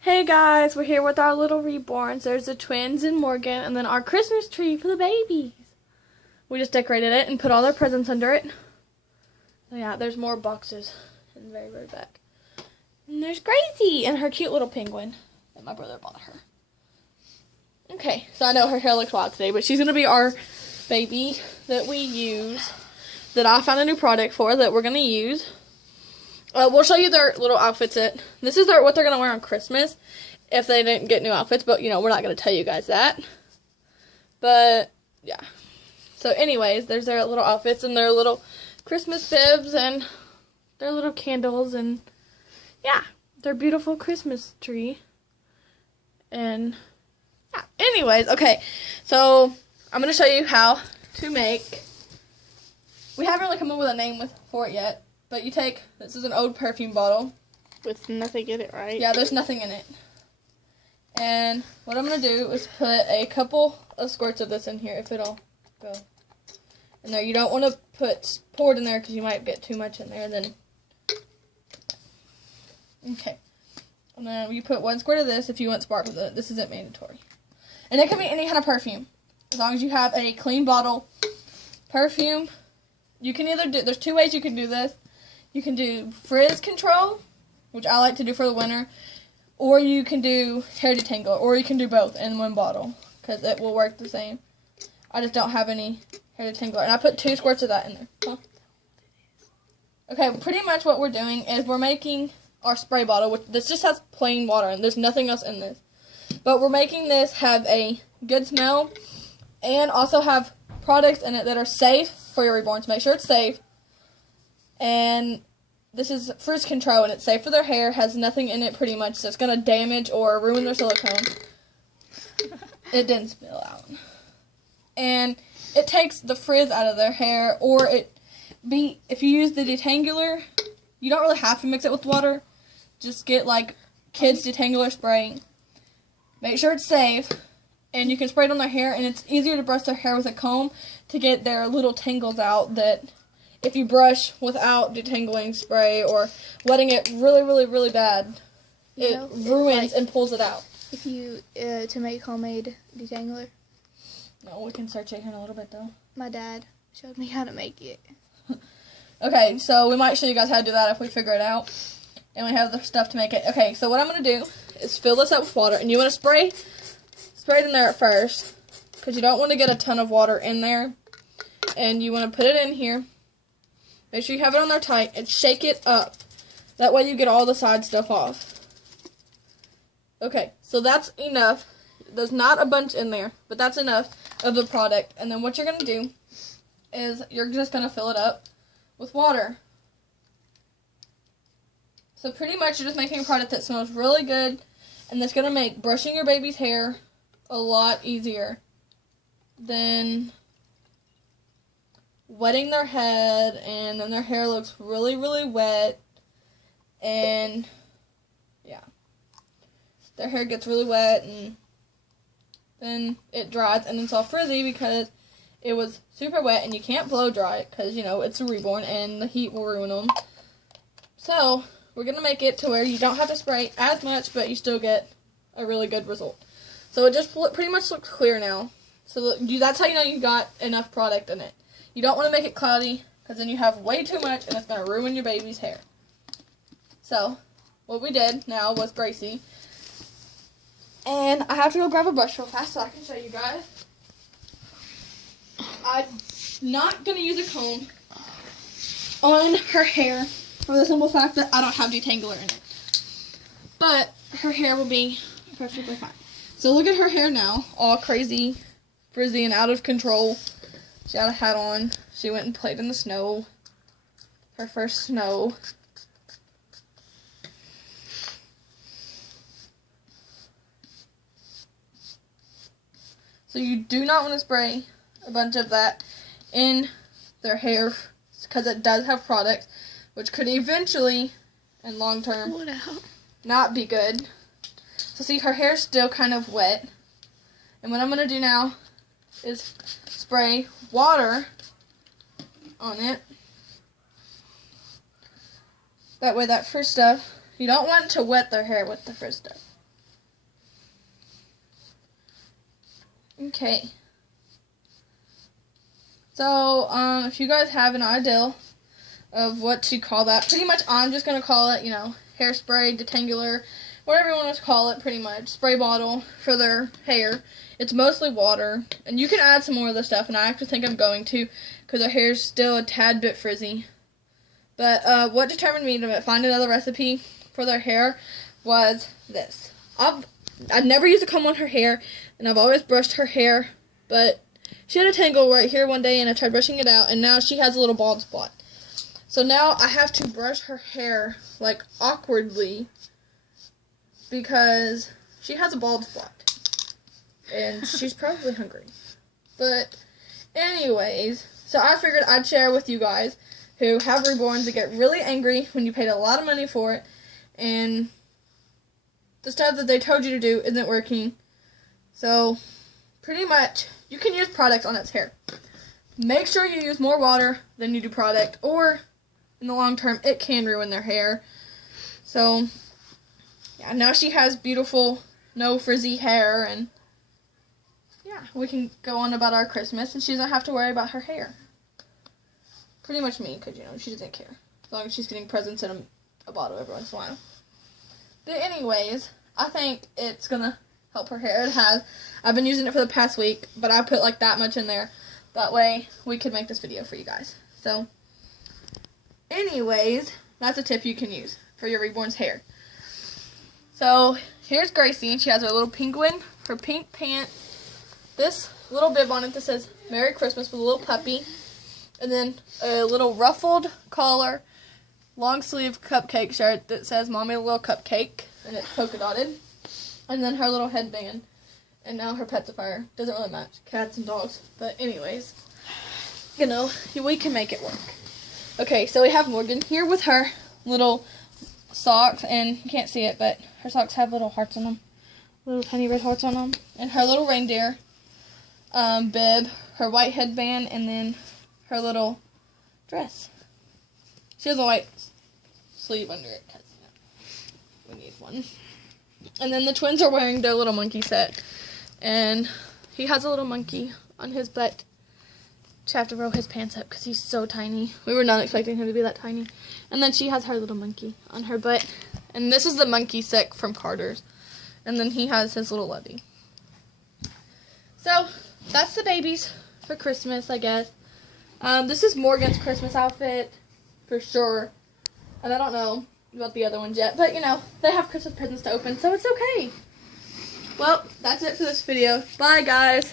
Hey guys, we're here with our little reborns. There's the twins and Morgan, and then our Christmas tree for the babies. We just decorated it and put all their presents under it. So yeah, there's more boxes in the very, very back. And there's Gracie and her cute little penguin that my brother bought her. Okay, so I know her hair looks wild today, but she's going to be our baby that we use, that I found a new product for that we're going to use. We'll show you their little outfits. This is what they're going to wear on Christmas if they didn't get new outfits. But, you know, we're not going to tell you guys that. But, yeah. So, anyways, there's their little outfits and their little Christmas bibs and their little candles. And, yeah, their beautiful Christmas tree. And, yeah. Anyways, okay. So, I'm going to show you how to make. We haven't really come up with a name for it yet. But you take, this is an old perfume bottle. With nothing in it, right? Yeah, there's nothing in it. And what I'm going to do is put a couple of squirts of this in here, if it'll go in there. You don't want to pour it in there because you might get too much in there. Then, okay. And then you put 1 squirt of this if you want spark with it. This isn't mandatory. And it can be any kind of perfume. As long as you have a clean bottle. Perfume. You can either do, there's 2 ways you can do this. You can do frizz control, which I like to do for the winter, or you can do hair detangler, or you can do both in 1 bottle, because it will work the same. I just don't have any hair detangler, and I put 2 squirts of that in there. Huh? Okay, pretty much what we're doing is we're making our spray bottle, which this just has plain water, and there's nothing else in this. But we're making this have a good smell, and also have products in it that are safe for your reborns. Make sure it's safe. And this is frizz control, and it's safe for their hair. Has nothing in it pretty much that's going to damage or ruin their silicone. It didn't spill out. And it takes the frizz out of their hair, or if you use the detangler, you don't really have to mix it with water. Just get like kids detangler spray. Make sure it's safe, and you can spray it on their hair, and it's easier to brush their hair with a comb to get their little tangles out that if you brush without detangling spray or wetting it really, really, really bad, it ruins and pulls it out. If you, to make homemade detangler? No, we can search it here in a little bit, though. My dad showed me how to make it. Okay, so we might show you guys how to do that if we figure it out. And we have the stuff to make it. Okay, so what I'm going to do is fill this up with water. And you want to spray it in there at first, because you don't want to get a ton of water in there. And you want to put it in here. Make sure you have it on there tight and shake it up. That way you get all the side stuff off. Okay, so that's enough. There's not a bunch in there, but that's enough of the product. And then what you're going to do is you're just going to fill it up with water. So pretty much you're just making a product that smells really good, and that's going to make brushing your baby's hair a lot easier than wetting their head, and then their hair looks really, really wet, and yeah, their hair gets really wet, and then it dries, and it's all frizzy because it was super wet, and you can't blow dry it because, you know, it's a reborn, and the heat will ruin them. So, we're going to make it to where you don't have to spray as much, but you still get a really good result. So, it just pretty much looks clear now. So, that's how you know you got enough product in it. You don't want to make it cloudy, because then you have way too much, and it's going to ruin your baby's hair. So, what we did now was Gracie. And I have to go grab a brush real fast so I can show you guys. I'm not going to use a comb on her hair for the simple fact that I don't have detangler in it. But her hair will be perfectly fine. So look at her hair now, all crazy, frizzy, and out of control. She had a hat on. She went and played in the snow. Her first snow. So you do not want to spray a bunch of that in their hair because it does have products which could eventually, in long term, not be good. So see, her hair's still kind of wet. And what I'm going to do now is spray water on it. That way that first stuff you don't want to wet their hair with the frizz stuff. Okay. So, if you guys have an idea of what to call that, pretty much I'm just going to call it, hairspray, detangler, whatever you want to call it, pretty much. Spray bottle for their hair. It's mostly water, and you can add some more of this stuff, and I actually think I'm going to, because their hair's still a tad bit frizzy. But what determined me to find another recipe for their hair was this. I've never used a comb on her hair, and I've always brushed her hair, but she had a tangle right here one day, and I tried brushing it out, and now she has a little bald spot. So now I have to brush her hair, like, awkwardly, because she has a bald spot. And she's probably hungry. But, anyways, so I figured I'd share with you guys who have reborns that get really angry when you paid a lot of money for it, and the stuff that they told you to do isn't working. So, pretty much, you can use products on its hair. Make sure you use more water than you do product, or in the long term, it can ruin their hair. So, yeah, now she has beautiful, no frizzy hair, and yeah, we can go on about our Christmas, and she doesn't have to worry about her hair. Pretty much me, because, she doesn't care. As long as she's getting presents in a bottle every once in a while. But anyways, I think it's going to help her hair. It has. I've been using it for the past week, but I put like that much in there. That way, we could make this video for you guys. So, anyways, that's a tip you can use for your reborn's hair. So, here's Gracie, and she has her little penguin, her pink pants, this little bib on it that says Merry Christmas with a little puppy, and then a little ruffled collar, long sleeve cupcake shirt that says Mommy Little Cupcake, and it's polka dotted, and then her little headband, and now her pacifier. Doesn't really match, cats and dogs, but anyways, we can make it work. Okay, so we have Morgan here with her little socks, and you can't see it, but her socks have little hearts on them, little tiny red hearts on them, and her little reindeer bib, her white headband, and then her little dress. She has a white sleeve under it, because we need one. And then the twins are wearing their little monkey set, and he has a little monkey on his butt. She have to roll his pants up because he's so tiny. We were not expecting him to be that tiny. And then she has her little monkey on her butt. And this is the monkey sick from Carter's. And then he has his little Levy. So, that's the babies for Christmas, I guess. This is Morgan's Christmas outfit, for sure. And I don't know about the other ones yet. But, they have Christmas presents to open, so it's okay. Well, that's it for this video. Bye, guys.